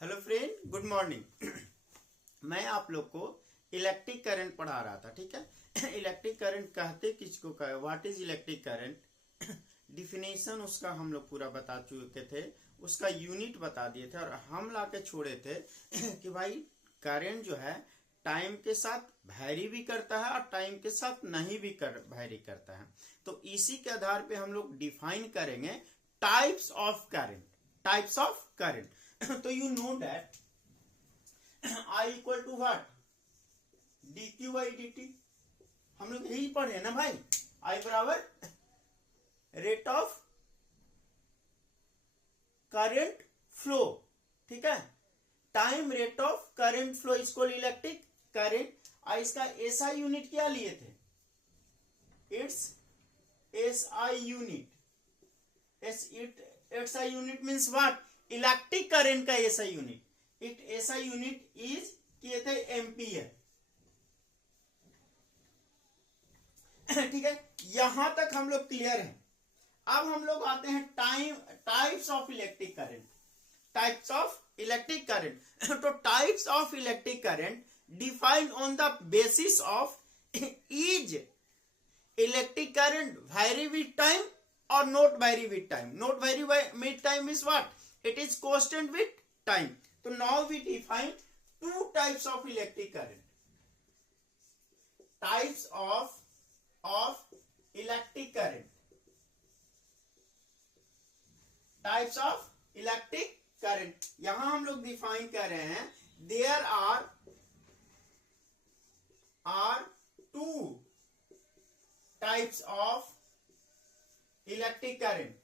Hello friend, good morning. मैं आप लोग को इलेक्ट्रिक करंट पढ़ा रहा था, ठीक है। इलेक्ट्रिक करंट कहते किसको कहे, what is electric current, definition उसका हम लोग पूरा बता चुके थे, उसका यूनिट बता दिए थे और हम ला के छोड़े थे कि भाई करंट जो है टाइम के साथ वैरी भी करता है और टाइम के साथ नहीं भी वैरी करता है। तो इसी के आधार पे हम लोग डिफाइन करेंगे types of current. Types of current तो you know that I equal to what, D Q by D T. हम लोग यही पढ़े ना भाई, I बराबर रेट ऑफ करंट फ्लो, ठीक है। Time rate of current flow equal electric current. इसका एसआई यूनिट क्या लिए थे, it's SI unit. SI unit means what, electric current का SI unit. It SI unit is किए थे एम्पियर, ठीक है। यहां तक हम लोग क्लियर हैं। अब हम लोग आते हैं types of electric current. Types of electric current तो types of electric current defined on the basis of is electric current vary with time or not vary with time. Not vary with time is what? It is constant with time. So now we define two types of electric current. Types of electric current. Types of electric current. यहां हम लोग define कर रहे हैं, there are two types of electric current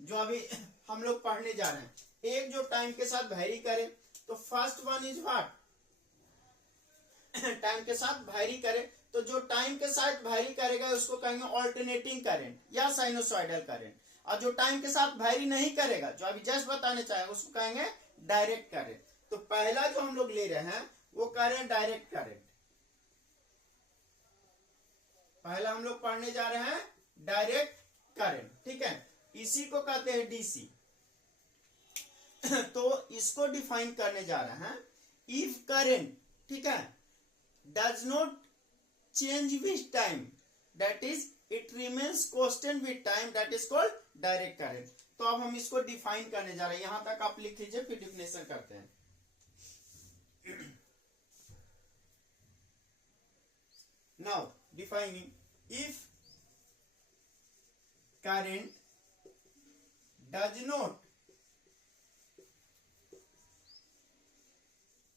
जो अभी हम लोग पढ़ने जा रहे हैं। एक जो टाइम के साथ वैरी करे, तो first one is what, time के साथ वैरी करे, तो जो टाइम के साथ वैरी करेगा उसको कहेंगे ऑल्टरनेटिंग करंट या साइनोसॉइडल करंट। और जो टाइम के साथ वैरी नहीं करेगा, जो अभी जस्ट बताने चाहेंगे, उसको कहेंगे डायरेक्ट करंट। तो पहला जो हम लोग ले रहे हैं वो कह रहे हैं डायरेक्ट करंट। पहला हम लोग पढ़ने जा रहे हैं डायरेक्ट करंट, ठीक है। इसी को कहते हैं डीसी। तो इसको डिफाइन करने जा रहे हैं, इफ करंट, ठीक है, does not change with time, that is it remains constant with time, that is called direct current. तो अब हम इसको डिफाइन करने जा रहे हैं। यहां तक आप लिख लीजिए, फिर डिफिनेशन करते हैं। Now defining, if current does not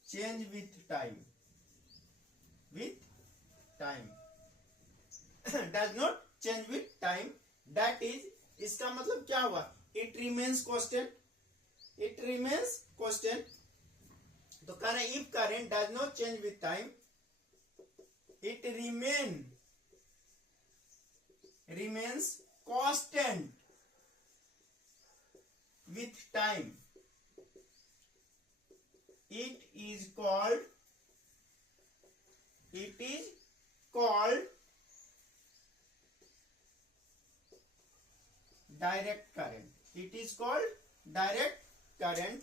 change with time does not change with time, that is, इसका मतलब क्या हुआ, it remains constant, it remains constant। तो कह रहे हैं if current does not change with time, it remains constant with time, it is called direct current। it is called direct current।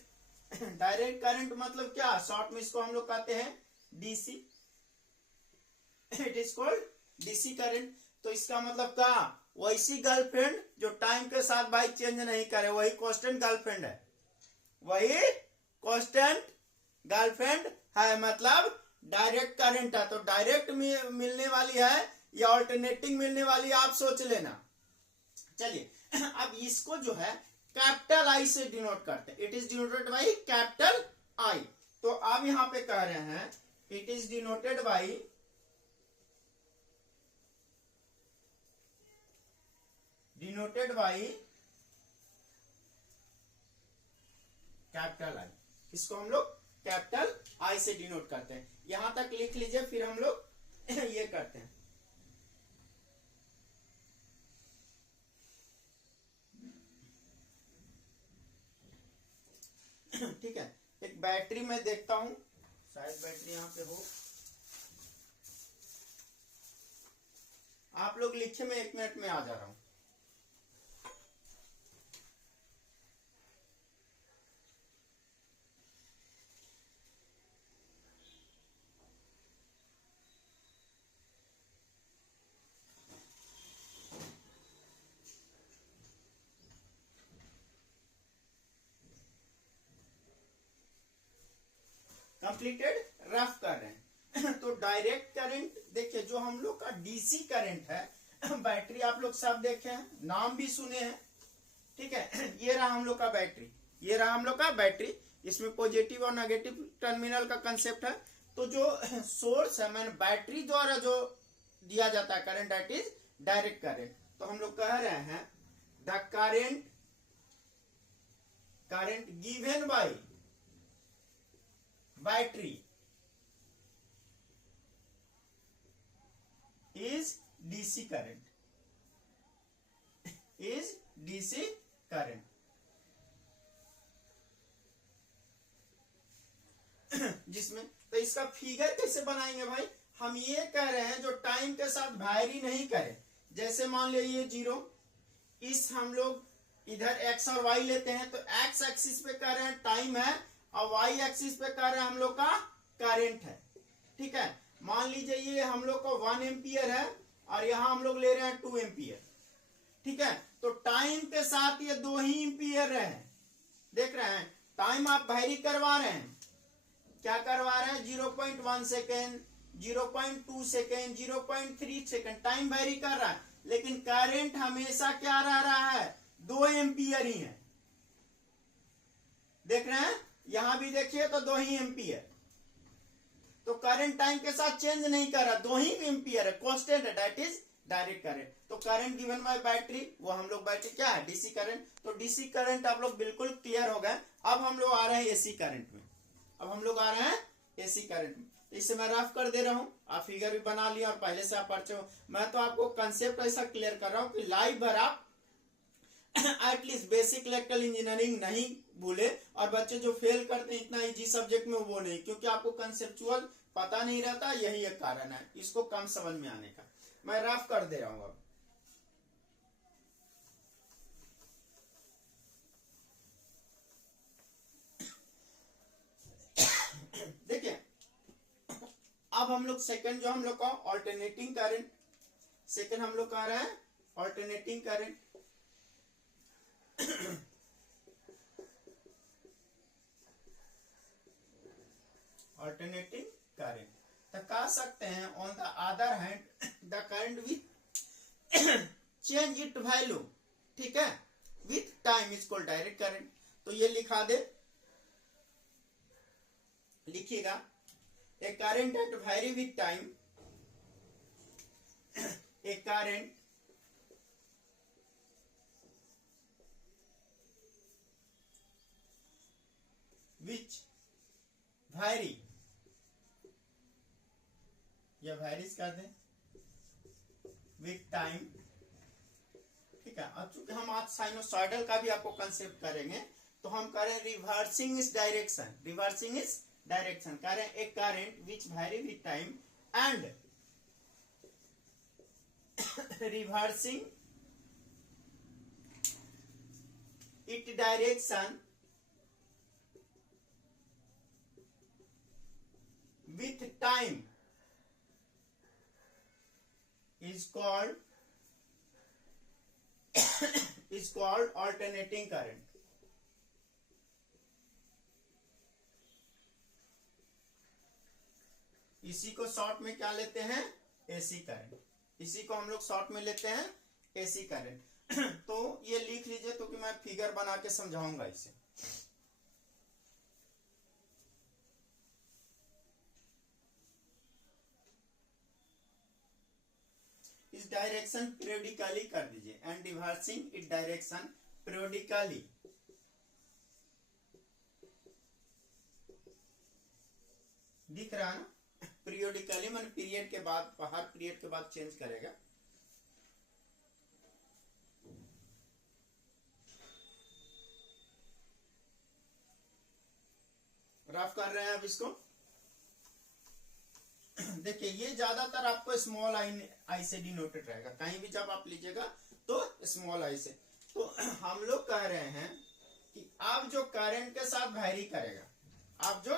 Direct current मतलब क्या, शॉर्ट में इसको हम लोग कहते हैं DC. It is called DC current. तो इसका मतलब क्या, वैसी गर्लफ्रेंड जो टाइम के साथ भाई चेंज नहीं करे, वही कांस्टेंट गर्लफ्रेंड है, वही कांस्टेंट गर्लफ्रेंड है, मतलब डायरेक्ट करंट है। तो डायरेक्ट मिलने वाली है या ऑल्टरनेटिंग मिलने वाली है, आप सोच लेना। चलिए, अब इसको जो है कैपिटल आई से डिनोट करते हैं। It is denoted by capital I. तो अब यहां पे कह रहे हैं it is denoted by capital I. इसको हम लोग कैपिटल आई से डिनोट करते हैं। यहां तक लिख लीजिए, फिर हम लोग ये करते हैं। ठीक है, एक बैटरी में देखता हूं, शायद बैटरी यहां पे हो। आप लोग लिखे, मैं 1 मिनट में आ जा रहा हूं। कंप्लीटेड रफ कर रहे हैं। तो डायरेक्ट करंट देखिए, जो हम लोग का डीसी करंट है, बैटरी आप लोग सब देखे हैं, नाम भी सुने हैं, ठीक है। ये रहा हम लोग का बैटरी, ये रहा हम लोग का बैटरी, इसमें पॉजिटिव और नेगेटिव टर्मिनल का कंसेप्ट है। तो जो सोर्स है, मैंने बैटरी द्वारा जो दिया जाता है current, that is direct current. तो हम लोग कह रहे हैं the current given by battery is DC current, is DC current। जिसमें तो इसका फिगर कैसे बनाएंगे भाई, हम ये कह रहे हैं जो टाइम के साथ वैरी नहीं करे। जैसे मान लो ये 0, इस हम लोग इधर x और y लेते हैं, तो x एक्सिस पे कह रहे हैं टाइम है और y एक्सिस पे कह रहे हैं हम लोग का करंट है, ठीक है। मान लीजिए ये हम लोग को 1 एम्पियर है और यहां हम लोग ले रहे हैं 2 एम्पियर, ठीक है। तो टाइम के साथ ये 2 ही एम्पियर है, देख रहे हैं। टाइम आप वैरी करवा रहे हैं, क्या करवा रहे हैं, 0.1 second, 0.2 second, 0.3 second, time vary कर रहा है, लेकिन करंट हमेशा क्या रह रहा है, 2 एम्पियर ही है, देख रहे हैं। यहां भी देखिए तो 2 ही एम्पियर, तो करंट टाइम के साथ चेंज नहीं कर रहा, 2 ही एम्पियर है, कांस्टेंट है, दैट इज डायरेक्ट करंट। तो करंट गिवन बाय बैटरी, वो हम लोग बैटरी क्या है, डीसी करंट। तो डीसी करंट आप लोग बिल्कुल क्लियर हो गए। अब हम लोग आ रहे हैं एसी करंट में, अब हम लोग आ रहे हैं एसी करंट में। तो इसे मैं रफ कर दे रहा हूं, आप फिगर भी बना लिया और पहले से आप पढ़ते हो। मैं तो आपको कंसेप्ट ऐसा क्लियर कर रहा हूं कि लाइव भर आप एटलीस्ट बेसिक इलेक्ट्रिकल इंजीनियरिंग नहीं भूले, और बच्चे जो फेल करते हैं इतना इजी सब्जेक्ट में वो नहीं, क्योंकि आपको कंसेप्चुअल पता नहीं रहता, यही एक कारण है इसको कम समझ में आने का। मैं रफ कर दे रहा हूं अब। देखिए, अब हम लोग सेकंड जो हम लोग का ऑल्टरनेटिंग करंट, सेकंड हम लोग कह रहे हैं ऑल्टरनेटिंग करंट। ऑल्टरनेटिंग करंट तो कह सकते हैं, on the other hand the current with change it value, ठीक है, with time is called direct current. तो ये लिखा दे, लिखिएगा, a current at vary with time, a current which vary, या वैरीज कर दें विथ टाइम, ठीक है। अब चूंकि हम आज साइनोसॉइडल का भी आपको कंसेप्ट करेंगे, तो हम करें रिवर्सिंग इस डायरेक्शन, रिवर्सिंग इस डायरेक्शन करें a current which vary with time and reversing it direction with time is called alternating current। इसी को शॉर्ट में क्या लेते हैं, एसी करंट, इसी को हम लोग शॉर्ट में लेते हैं एसी करंट। तो ये लिख लीजिए, तो कि मैं फिगर बना के समझाऊंगा इसे। इस डायरेक्शन पीरियोडिकली कर दीजिए, and reversing it direction periodically. दिख रहा है ना, पीरियोडिकली मान पीरियड के बाद, हर पीरियड के बाद चेंज करेगा। रफ कर रहे हैं अब इसको। देखिए, ये ज्यादातर आपको स्मॉल आई से डिनोटेड रहेगा, कहीं भी जब आप लीजिएगा तो स्मॉल आई से। तो हम लोग कह रहे हैं कि आप जो करंट के साथ वैरी करेगा, आप जो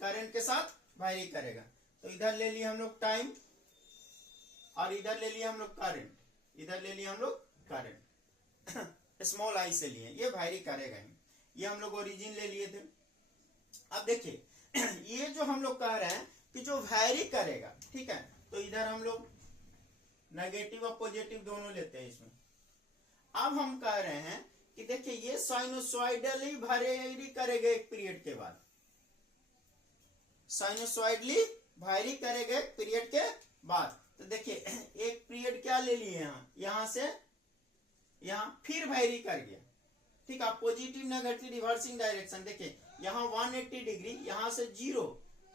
करंट के साथ वैरी करेगा, तो इधर ले लिए हम लोग टाइम और इधर ले लिए हम लोग करंट, इधर ले लिए हम लोग करंट, स्मॉल आई से लिए, ये वैरी करेगा ही। ये हम लोग ओरिजिन ले लिए थे। अब देखिए, ये जो हम लोग कह रहे हैं कि जो वैरी करेगा, ठीक है, तो इधर हम लोग नेगेटिव और पॉजिटिव दोनों लेते हैं इसमें। अब हम कह रहे हैं कि देखिए ये साइनोसॉइडली वैरी करेगा एक पीरियड के बाद, साइनोसॉइडली वैरी करेगा एक पीरियड के बाद। तो देखिए एक पीरियड क्या ले लिए यहां से यहां फिर वैरी कर गया, ठीक है, पॉजिटिव नेगेटिव रिवर्सिंग डायरेक्शन। देखिए यहाँ 180 डिग्री, यहां से 0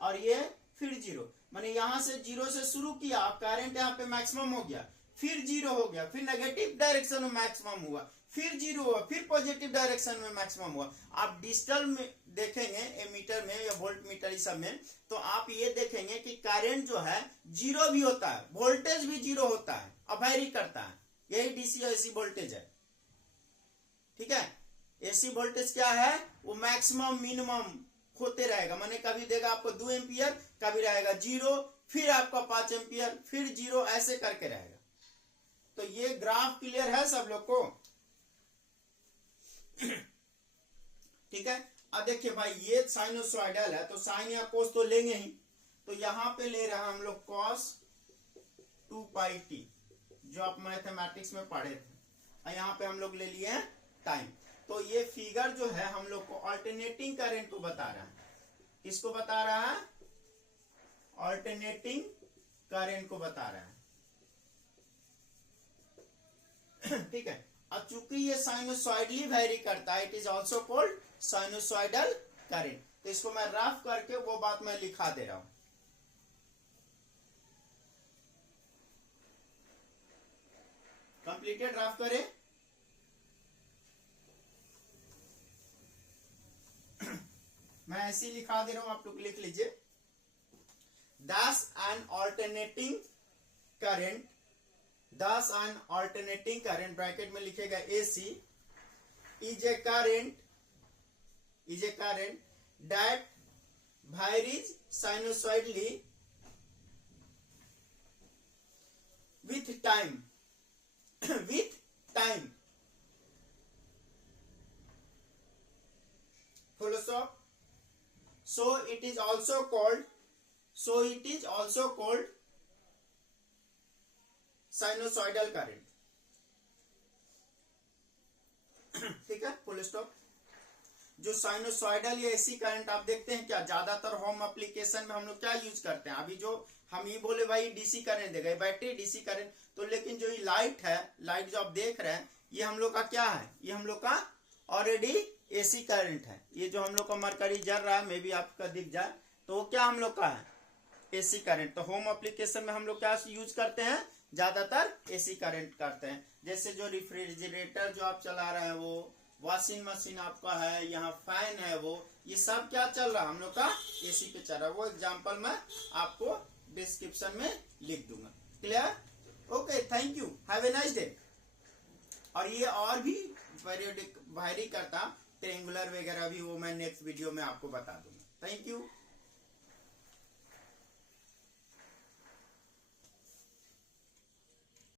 और ये फिर 0, माने यहां से 0 से शुरू किया, करंट यहाँ पे मैक्सिमम हो गया, फिर 0 हो गया, फिर नेगेटिव डायरेक्शन में मैक्सिमम हुआ, फिर 0 हुआ, फिर पॉजिटिव डायरेक्शन में मैक्सिमम हुआ। आप डिजिटल में देखेंगे एमीटर में या वोल्ट मीटर इस सब में, तो आप ये देखेंगे कि करंट जो है 0 भी होता है, वोल्टेज भी 0 होता है और वैरी करता है। यही डीसी और एसी वोल्टेज है, ठीक है। एसी वोल्टेज क्या है, वो मैक्सिमम मिनिमम होते रहेगा, माने कभी देगा आपको 2 एम्पियर, कभी रहेगा 0, फिर आपका 5 एम्पियर, फिर 0, ऐसे करके रहेगा। तो ये ग्राफ क्लियर है सब लोग को, ठीक है। अब देखिए भाई ये साइनोसॉइडल है, तो साइन या कोस तो लेंगे ही, तो यहां पे ले रहे हैं हम लोग कॉस 2 पाई टी, जो आप मैथमेटिक्स में पढ़े थे, और यहाँ पे हम लोग ले लिए हैं टाइम। तो ये फिगर जो है हम लोग को अल्टरनेटिंग करंट को बता रहा है। किसको बता रहा है, अल्टरनेटिंग करंट को बता रहा है, ठीक है। अब चूंकि ये साइनोसॉइडली वैरी करता है, it is also called sinusoidal current. तो इसको मैं रफ करके वो बात मैं लिखा दे रहा हूं। कंप्लीटेड, रफ करें। मैं ऐसे ही लिखा दे रहा हूं, आप लोग लिख लीजिए। Thus an alternating current bracket में लिखेगा AC is a current that varies sinusoidally with time full stop. So it is also called sinusoidal current, ठीक है, फुल स्टॉप। जो साइनोसॉइडल या एसी करंट आप देखते हैं क्या, ज्यादातर होम एप्लीकेशन में हम लोग क्या यूज करते हैं। अभी जो हम ये बोले भाई डीसी करंट देगा, बैटरी डीसी करंट, तो लेकिन जो ये लाइट है, लाइट जो आप देख रहे हैं, ये हम लोग का क्या है, ये हम लोग का ऑलरेडी एसी करंट है। ये जो हम लोग का मरकरी जल रहा है, मे भी आपका दिख जाए, तो वो क्या हम लोग का है, एसी करंट। तो होम एप्लीकेशन में हम लोग क्या यूज करते हैं, ज्यादातर एसी करंट करते हैं। जैसे जो रेफ्रिजरेटर जो आप चला रहे हैं, वो वॉशिंग मशीन आपका है, यहाँ फैन है, वो ये सब क्या चल रहा है, हम लोग का एसी पे चल रहा है। वो एग्जांपल मैं आपको डिस्क्रिप्शन में लिख दूंगा। Clear, okay, thank you, have a nice day. और ये और भी पीरियोडिक वैरी करता, ट्रेंगुलर वगैरह भी, वो मैं नेक्स्ट वीडियो में आपको बता दूंगा। Thank you.